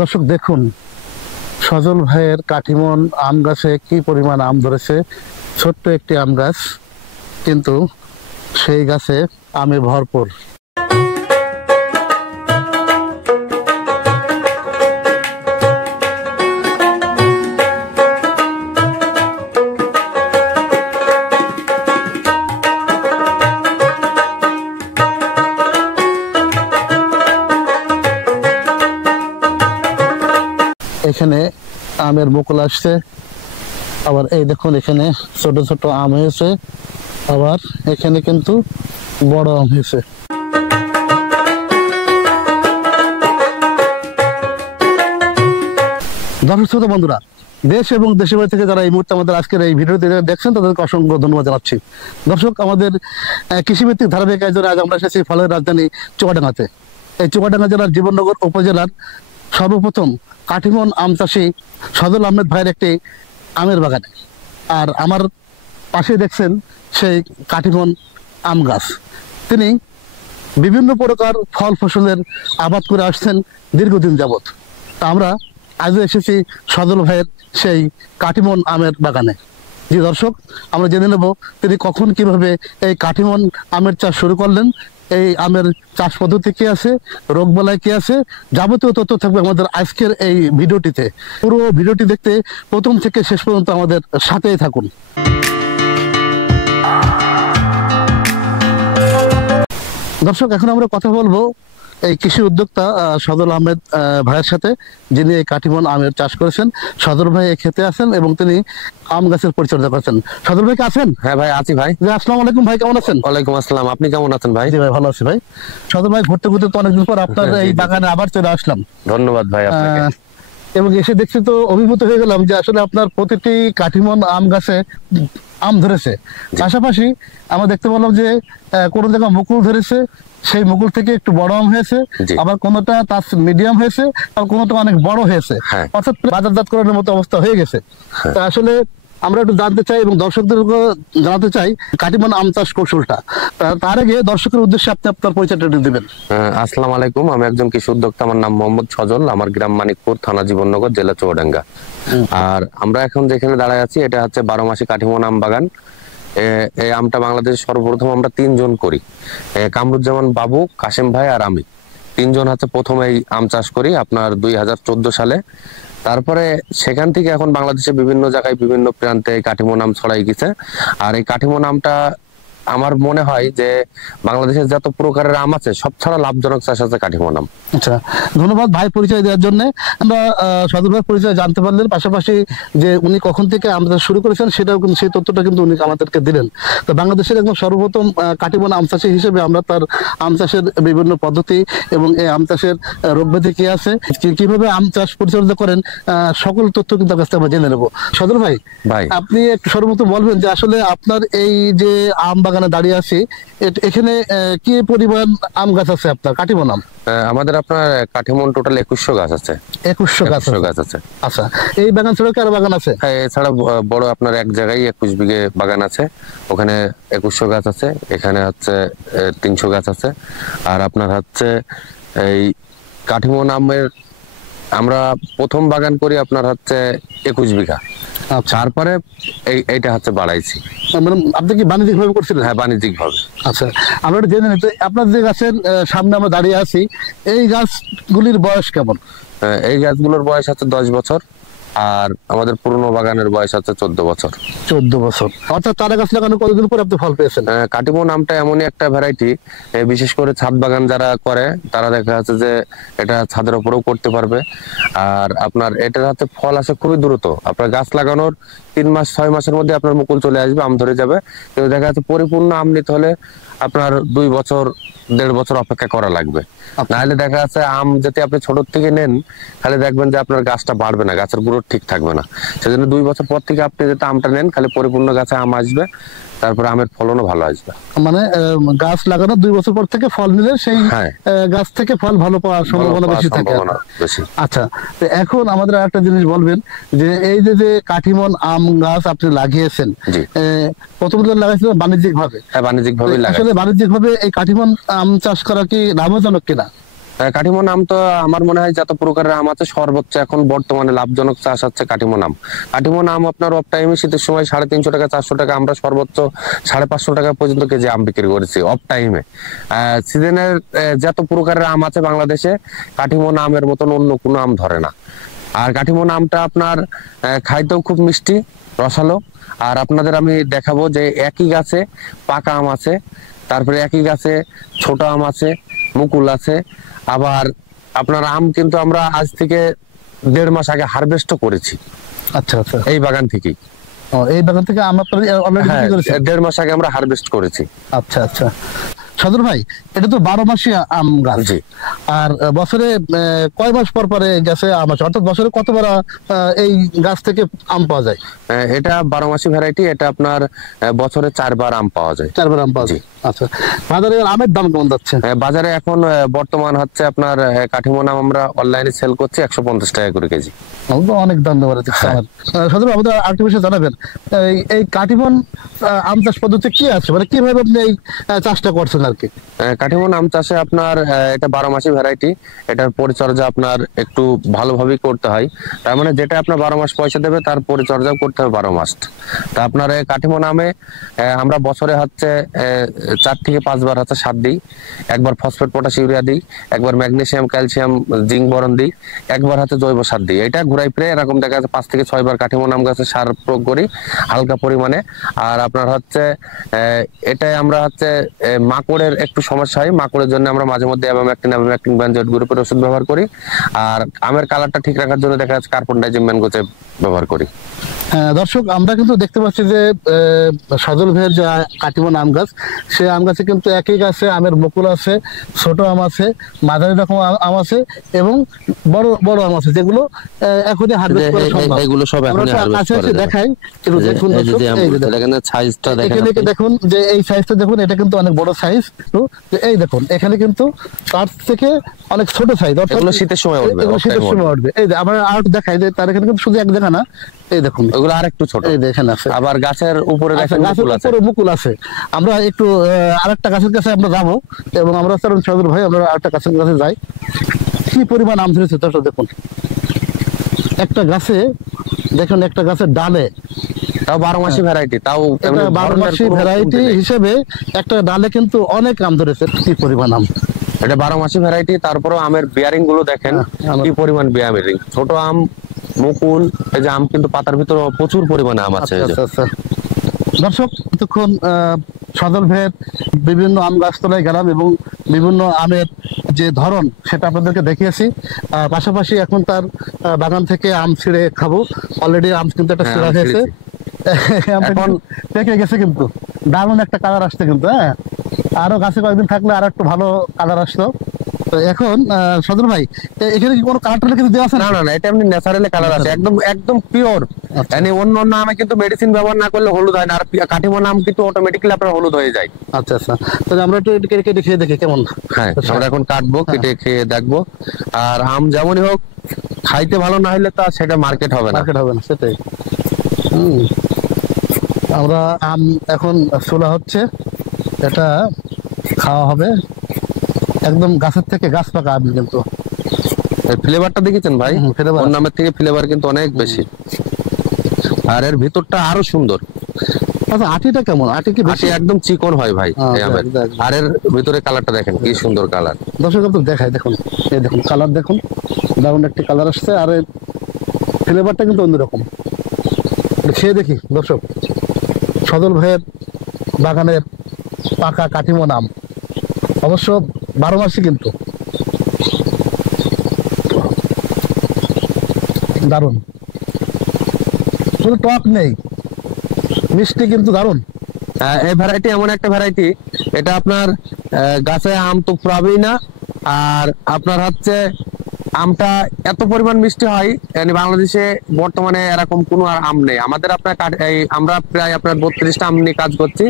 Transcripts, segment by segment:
দর্শক দেখুন, সজল ভাইয়ের কাঠিমন আম গাছে কি পরিমাণ আম ধরেছে। ছোট্ট একটি আম গাছ, কিন্তু সেই গাছে আমে ভরপুর। এখানে আমের মুকুল আসছে, আবার এই দেখুন এখানে ছোট ছোট আম হয়েছে, আবার এখানে কিন্তু বড় আম হয়েছে। দর্শক শ্রোতা বন্ধুরা, দেশ এবং দেশের বাইরে থেকে যারা এই মুহূর্তে আমাদের আজকের এই ভিডিওতে দেখছেন তাদেরকে অসংখ্য ধন্যবাদ জানাচ্ছি। দর্শক, আমাদের কৃষিভিত্তিক ধারাবাহিক আয়োজনে আজ আমরা এসেছি ফলের রাজধানী চুয়াডাঙ্গাতে। এই চুয়াডাঙ্গা জেলার জীবননগর উপজেলার সর্বপ্রথম কাঠিমন আম চাষী সজল আহমেদ ভাইয়ের একটি আমের বাগানে। আর আমার পাশে দেখছেন সেই কাঠিমন আম গাছ। তিনি বিভিন্ন প্রকার ফল ফসলের আবাদ করে আসছেন দীর্ঘদিন যাবৎ। তা আমরা আজও এসেছি সজল ভাইয়ের সেই কাঠিমন আমের বাগানে। জি দর্শক, আমরা জেনে নেব তিনি কখন কিভাবে এই কাঠিমন আমের চাষ শুরু করলেন, এই আমের চাষ পদ্ধতি কি আছে, রোগবালাই কি আছে, যাবতীয় তথ্য থাকবে আমাদের আজকের এই ভিডিওটিতে। পুরো ভিডিওটি দেখতে প্রথম থেকে শেষ পর্যন্ত আমাদের সাথেই থাকুন। দর্শক, এখন আমরা কথা বলবো এই কৃষি উদ্যোক্তা সজল আহমেদ ভাইয়ের সাথে, যিনি এই কাঠিমন আমের চাষ করেছেন। সজল ভাই এই খেতে আছেন এবং তিনি আম গাছের পরিচর্যা করছেন। সজল ভাই আছেন? হ্যাঁ ভাই, আছি ভাই। আসসালামু আলাইকুম ভাই, কেমন আছেন? ওয়ালাইকুম আসসালাম, আপনি কেমন আছেন ভাই? জি ভাই, ভালো আছি ভাই। সজল ভাই, ঘুরতে ঘুরতে তো অনেকদিন পর আপনার এই বাগানে আবার চলে আসলাম। ধন্যবাদ ভাই আপনাকে। এবং এসে দেখছি তো অভিভূত হয়ে গেলাম যে আসলে আপনার প্রতিটি কাঠিমন আম গাছে আম ধরেছে। পাশাপাশি আমরা দেখতে পেলাম যে কোনো জায়গায় মুকুল ধরেছে, সেই মুকুল থেকে একটু বড় আম হয়েছে, আবার কোনোটা তার মিডিয়াম হয়েছে, আর কোনোটা অনেক বড় হয়েছে, অর্থাৎ বাজারজাত করার মতো অবস্থা হয়ে গেছে। তা আসলে আমরা একটু জানতে চাই এবং দর্শকদেরকে জানাতে চাই কাঠিমন আম চাষ কৌশলটা। তার আগে দর্শকের উদ্দেশ্যে আপনি আপনার পরিচয়টা দিবেন। আসসালামু আলাইকুম, আমি একজন কৃষি উদ্যোক্তা। আমার নাম মোহাম্মদ সজল, আমার গ্রাম মানিকপুর, থানা জীবননগর, জেলা চুয়াডাঙ্গা। আর আমরা এখন যেখানে দাঁড়ায় আছি এটা হচ্ছে 12 মাসি কাঠিমন আম বাগান। এই আমটা বাংলাদেশ সর্বপ্রথম আমরা 3 জন করি, কামরুজ্জামান বাবু, কাশেম ভাই আর আমি। 3 জন হচ্ছে প্রথম এই আম চাষ করি আপনার 2014 সালে। তারপরে সেখান থেকে এখন বাংলাদেশে বিভিন্ন জায়গায় বিভিন্ন প্রান্তে কাঠিমন আম ছড়াই গেছে। আর এই কাঠিমন আমটা আমার মনে হয় যে বাংলাদেশের যত প্রকারের আম আছে সব ছাড়া লাভজনক চাষ আছে কাঠিমন আম। আচ্ছা, ধন্যবাদ ভাই পরিচয় দেওয়ার জন্য। আমরা সজল ভাই পরিচয় জানতে পারলেন, পাশাপাশি যে উনি কখন থেকে আম চাষ শুরু করেছেন সেটাও কিন্তু, সেই তথ্যটা কিন্তু উনি আমাদেরকে দিলেন। তো বাংলাদেশের একদম সর্বপ্রথম কাঠিমন আম চাষী হিসেবে আমরা তার আম চাষের বিভিন্ন পদ্ধতি এবং এই আম চাষের রোগব্যাধি কি আছে, কিভাবে আম চাষ পরিচর্যা করেন, সকল তথ্য কিন্তু কাছ থেকে আমরা জেনে নেবো। সজল ভাই, আপনি একটু সর্বপ্রথম বলবেন যে আসলে আপনার এই যে আম বাগানে দাঁড়িয়ে আছি, এখানে কি পরিমাণ আম গাছ আছে আপনার কাঠিমন আম? আমাদের আপনার কাঠিমন টোটাল 2100 গাছ আছে। 2100 গাছ আছে। আচ্ছা, এই বাগান ছাড়া কি আর বাগান আছে? এছাড়া বড় আপনার এক জায়গায় 21 বিঘে বাগান আছে, ওখানে 2100 গাছ আছে। এখানে হচ্ছে 300 গাছ আছে। আর আপনার হচ্ছে এই কাঠিমন আমের আমরা প্রথম বাগান করি আপনার হচ্ছে 21 বিঘা। তারপরে এইটা হচ্ছে বাড়াইছি। আপনি কি বাণিজ্যিক ভাবে করছিলেন? হ্যাঁ, বাণিজ্যিক ভাবে। আচ্ছা, আমরা জেনে নিতে, আপনার যে গাছের সামনে আমরা দাঁড়িয়ে আছি, এই গাছগুলির বয়স কেমন? এই গাছগুলোর বয়স আছে 10 বছর, আর আমাদের পুরনো বাগানের বয়স আছে 14 বছর। 14 বছর, অর্থাৎ চারা গাছ লাগানো কতদিন পর আপনি ফল পেয়েছেন? কাঠিমন আমটা এমনই একটা ভ্যারাইটি, বিশেষ করে ছাদ বাগান যারা করে তারা দেখা যাচ্ছে যে এটা ছাদের উপরেও করতে পারবে। আর আপনার এটার হাতে ফল আসে খুবই দ্রুত। আপনার গাছ লাগানোর 3 মাস 6 মাসের মধ্যে আপনার মুকুল চলে আসবে, আম ধরে যাবে। কিন্তু দেখা যাচ্ছে পরিপূর্ণ আম নিতে হলে আপনার 2 বছর 1.5 বছর অপেক্ষা করা লাগবে। নাহলে দেখা যাচ্ছে আম যদি আপনি ছোট থেকে নেন, খালি দেখবেন যে আপনার গাছটা বাড়বে না, গাছের গ্রোথ ঠিক থাকবে না। সেজন্য 2 বছর পর থেকে আপনি যদি আমটা নেন, খালি পরিপূর্ণ গাছে আম আসবে, তারপরে আমের ফলনও ভালো আসবে। মানে গাছ লাগানোর 2 বছর পর থেকে ফল নিলে সেই গাছ থেকে ফল ভালো পাওয়ার সম্ভাবনা বেশি থাকে। আচ্ছা, তো এখন আমাদের একটা জিনিস বলবেন যে এই যে কাঠিমন আম গাছ আপনি লাগিয়েছেন, প্রথমত লাগাইছিলেন বাণিজ্যিক ভাবে? হ্যাঁ, বাণিজ্যিক ভাবে। আসলে বাণিজ্যিক ভাবে এই কাঠিমন আম চাষ করা কি লাভজনক কিনা? কাঠিমন আম তো আমার মনে হয় যত প্রকারের আম আছে সর্বোচ্চ এখন বর্তমানে লাভজনক চাষ হচ্ছে কাঠিমন আম। কাঠিমন আম আপনার অফ টাইমে শীতের সময় 350 টাকা 400 টাকা, আমরা সর্বোচ্চ 550 টাকা পর্যন্ত কেজি আম বিক্রি করেছি অফ টাইমে। সিজনের যত প্রকারের আম আছে বাংলাদেশে কাঠিমন আমের মতন অন্য কোনো আম ধরে না। আর কাঠিমন আমটা আপনার খাইতেও খুব মিষ্টি রসালো। আর আপনাদের আমি দেখাবো যে একই গাছে পাকা আম আছে, তারপরে একই গাছে ছোট আম আছে, মুকুল আছে। আবার আপনার আম কিন্তু আমরা আজ থেকে 1.5 মাস আগে হারভেস্টও করেছি আচ্ছা আচ্ছা, এই বাগান থেকেই। এই বাগান থেকে আম আপনারা অলরেডি হ্যাঁ, বিক্রি করেছেন? 1.5 মাস আগে আমরা হারভেস্ট করেছি। আচ্ছা আচ্ছা। সদর ভাই, এটা তো 12 মাসই আম গাছ। জি। আর বছরে কয় মাস পর পরে গাছে আম আছে, অর্থাৎ বছরে কতবার এই গাছ থেকে আম পাওয়া যায়? এটা 12 মাসি ভ্যারাইটি, এটা আপনার বছরে 4 বার আম পাওয়া যায়। 4 বার আম পাওয়া যায়। আচ্ছা, বাজারে আমের দাম কেমন যাচ্ছে? বাজারে এখন বর্তমান হচ্ছে আপনার কাঠিমন আম আমরা অনলাইনে সেল করছি 150 টাকা করে কেজি। অনেক দাম দেওয়া যাচ্ছে আমার। সদর আমাদের আরেকটি বিষয় জানাবেন, এই কাটিমন আম চাষ পদ্ধতি কি আছে, মানে কিভাবে আপনি এই চাষটা করছেন আর কি? কাঠিমন আম চাষে আপনার এটা 12 মাসি ভ্যারাইটি, এটার পরিচর্যা আপনার একটু ভালোভাবেই করতে হয়। তার মানে যেটা আপনার 12 মাস পয়সা দেবে তার পরিচর্যা করতে হবে 12 মাস। তা আপনার এই কাঠিমন আমে আমরা বছরে হচ্ছে 4 থেকে 5 বার হচ্ছে সার দিই। একবার ফসফেট পটাশ ইউরিয়া দিই, একবার ম্যাগনেসিয়াম ক্যালসিয়াম জিঙ্ক বোরন দিই, একবার হচ্ছে জৈব সার দিই। এটা ঘুরাই ফিরে এরকম দেখা যাচ্ছে 5 থেকে 6 বার কাঠিমন আম গাছে সার প্রয়োগ করি হালকা পরিমাণে। আর আপনার হচ্ছে এটাই আমরা হচ্ছে মাকড়ের একটু সমস্যা হয়, মাকড়ের জন্য আমরা মাঝে মধ্যে অ্যাবামেকটিন বেনজয়েড গ্রুপের ওষুধ ব্যবহার করি। আর আমের কালারটা ঠিক রাখার জন্য দেখা যাচ্ছে কার্বন ডাইজিম ম্যানগোজে ব্যবহার করি। দর্শক, আমরা কিন্তু দেখতে পাচ্ছি যে সজল ভাইয়ের যে কাটিমন আম গাছ, সে আম গাছে কিন্তু একই গাছে আমের মুকুল আছে, ছোট আম আছে, মাঝারি রকম আম আছে এবং বড় বড় আম আছে, যেগুলো এখনই হারভেস্ট করা সম্ভব। এগুলো সব আমরা এখনই হারভেস্ট কাছে করা এসে যাবে। দেখাই, একটু দেখুন দর্শক, এই যে দেখেন সাইজটা দেখেন এখানে আপনি। দেখুন যে এই সাইজটা দেখুন, এটা কিন্তু অনেক বড় সাইজ। তো এই দেখুন এখানে কিন্তু তার থেকে অনেক ছোট সাইজ, অর্থাৎ এগুলো শীতের সময় উঠবে, এগুলো শীতের সময় উঠবে। এই যে আমরা আর দেখাই যে তার এখানে কিন্তু শুধু এক দেখা না, এই দেখুন ওগুলো আরেকটু ছোট। এই দেখেন আছে, আবার গাছের উপরে দেখেন গাছের মুকুল আছে। উপরে মুকুল আছে। আমরা একটু আরেকটা গাছের কাছে আমরা যাবো এবং আমরা চলুন সদর ভাই, আমরা আরেকটা গাছের কাছে যাই। কি পরিমাণ আম ধরেছে দর্শক দেখুন, একটা গাছে দেখুন, একটা গাছের ডালে, তাও 12 মাসি ভ্যারাইটি, তাও এটা 12 মাসি ভ্যারাইটি হিসেবে একটা ডালে কিন্তু অনেক আম ধরেছে। কি পরিমাণ আম! এটা 12 মাসি ভ্যারাইটি, তারপরেও আমের বিয়ারিং গুলো দেখেন কি পরিমাণ বিয়ারিং। ছোট আম, মুকুল, এই যে আম কিন্তু পাতার ভিতরে প্রচুর পরিমাণে আম আছে। আচ্ছা আচ্ছা। দর্শক, এতক্ষণ সদর ভাইয়ের বিভিন্ন আম গাছতলায় গেলাম এবং বিভিন্ন আমের যে ধরন সেটা আপনাদেরকে দেখিয়েছি। পাশাপাশি এখন তার বাগান থেকে আম ছিঁড়ে খাবো। অলরেডি আম কিন্তু একটা ছিঁড়া হয়েছে, এখন পেকে গেছে, কিন্তু দারুণ একটা কালার আসছে কিন্তু। হ্যাঁ, আরো গাছে কয়েকদিন থাকলে আরো একটু ভালো কালার আসতো। তো এখন সদর ভাই, এখানে কি কোনো কালার টালার কিছু দেওয়া আছে? না না না, এটা এমনি ন্যাচারালি কালার আছে, একদম একদম পিওর। মানে অন্য অন্য আমে কিন্তু মেডিসিন ব্যবহার না করলে হলুদ হয় না, আর কাঠিমন আম কিন্তু অটোমেটিক্যালি আপনার হলুদ হয়ে যায়। আচ্ছা আচ্ছা, তাহলে আমরা একটু কেটে কেটে খেয়ে দেখি কেমন। হ্যাঁ, আমরা এখন কাটবো, কেটে খেয়ে দেখবো। আর আম যেমনই হোক, খাইতে ভালো না হলে তো আর সেটা মার্কেট হবে না। মার্কেট হবে না, সেটাই। আমরা আম এখন ছোলা হচ্ছে, এটা খাওয়া হবে একদম গাছের থেকে, গাছ পাকা আম কিন্তু। ফ্লেভারটা দেখেছেন ভাই? flavor ওর নামের থেকে ফ্লেভার কিন্তু অনেক বেশি, আর এর ভিতরটা আরো সুন্দর। আচ্ছা, আটিটা কেমন? আটি কি বেশি? আটি একদম চিকন হয় ভাই এই আমের। দেখ। আর এর ভিতরে কালারটা দেখেন কি সুন্দর কালার। দর্শক তো দেখায়, দেখুন এই দেখুন কালার, দেখুন দারুণ একটি কালার আসছে, আর এর ফ্লেভারটা কিন্তু অন্যরকম। খেয়ে দেখি দর্শক, সদল ভাইয়ের বাগানের পাকা কাঠিমন আম, অবশ্য 12 মাসই কিন্তু। দারুণ, শুধু টক নেই, মিষ্টি কিন্তু দারুণ। এই ভ্যারাইটি এমন একটা ভ্যারাইটি, এটা আপনার গাছে আম তো ফুরাবেই না, আর আপনার হচ্ছে আমটা এত পরিমাণ মিষ্টি হয়, মানে বাংলাদেশে বর্তমানে এরকম কোনো আর আম নেই। আমাদের আপনার আমরা প্রায় আপনার 32টা আম নিয়ে কাজ করছি।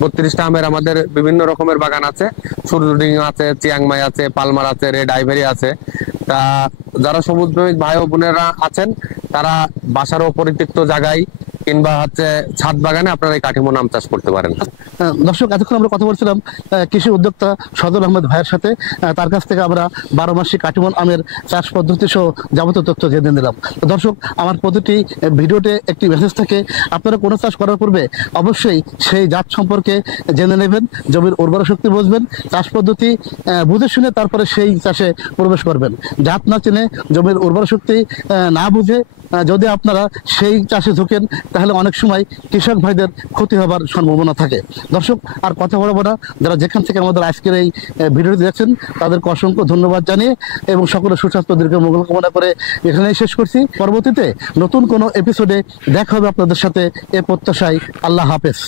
32টা আমের আমাদের বিভিন্ন রকমের বাগান আছে, সূর্যডিং আছে, চিয়াংমাই আছে, পালমার আছে, রেড আইভরি আছে। তা যারা সবুজ প্রেমিক ভাই ও বোনেরা আছেন, তারা বাসার অপরিত্যক্ত জায়গায় কিংবা হচ্ছে ছাদ বাগানে আপনারা এই কাঠিমন আম চাষ করতে পারেন। দর্শক, এতক্ষণ আমরা কথা বলছিলাম কৃষি উদ্যোক্তা সজল আহমেদ ভাইয়ের সাথে। তার কাছ থেকে আমরা 12 মাসি কাঠিমন আমের চাষ পদ্ধতি সহ যাবতীয় তথ্য জেনে নিলাম। তো দর্শক, আমার প্রতিটি ভিডিওতে একটি মেসেজ থাকে, আপনারা কোনো চাষ করার পূর্বে অবশ্যই সেই জাত সম্পর্কে জেনে নেবেন, জমির উর্বর শক্তি বুঝবেন, চাষ পদ্ধতি বুঝে শুনে তারপরে সেই চাষে প্রবেশ করবেন। জাত না চিনে, জমির উর্বর শক্তি না বুঝে যদি আপনারা সেই চাষে ঝুঁকেন, তাহলে অনেক সময় কৃষক ভাইদের ক্ষতি হবার সম্ভাবনা থাকে। দর্শক, আর কথা বলবো না, যারা যেখান থেকে আমাদের আজকের এই ভিডিওটি দেখছেন তাদেরকে অসংখ্য ধন্যবাদ জানিয়ে এবং সকলের সুস্বাস্থ্য দীর্ঘ মঙ্গল কামনা করে এখানেই শেষ করছি। পরবর্তীতে নতুন কোনো এপিসোডে দেখা হবে আপনাদের সাথে, এ প্রত্যাশায়। আল্লাহ হাফেজ।